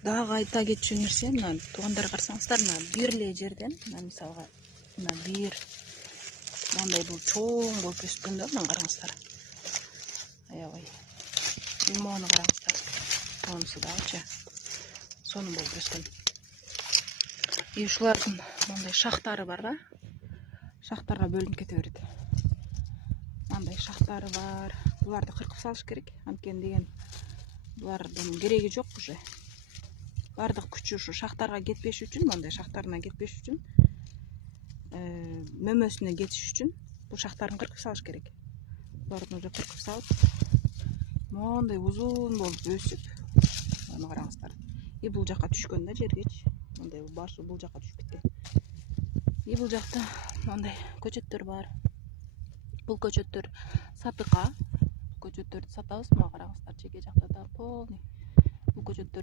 Дагы айта кетчү нерсе, мына туугандар карасаңыздар, мына бир эле жерден, мына мисалга, мына бир мындай бул чоң болуп өскөн да, мына караңыздар. Аябай. Лимону караңыздар. Монусу дагычы. Сонун болуп өскөн. И ушулардын мындай шахтары бар да. Шахтарга бөлүнүп кете берет. Мындай шахтары бар. Буларды кыркып салыш керек. Анткени деген булардын кереги жок уже. Бардык күчү ушу шахтарга кетпеш үчүн, мындай шахтарына кетпеш үчүн, мөмөсүнө кетиш үчүн бул шахтарын кыркып салыш керек. Буларды уже кыркып салып, мондай узун болуп өсүп, аны караңыздар. И бул жака түшкөн да жергечи. Мындай башы бул жака түшүп кеткен. И бул жакта мындай көчөттөр бар. Бул көчөттөр сатыкка. Көчөттөрдү сатабыз, мага караңыздар, чеке жакта да полный. Бул көчөттөр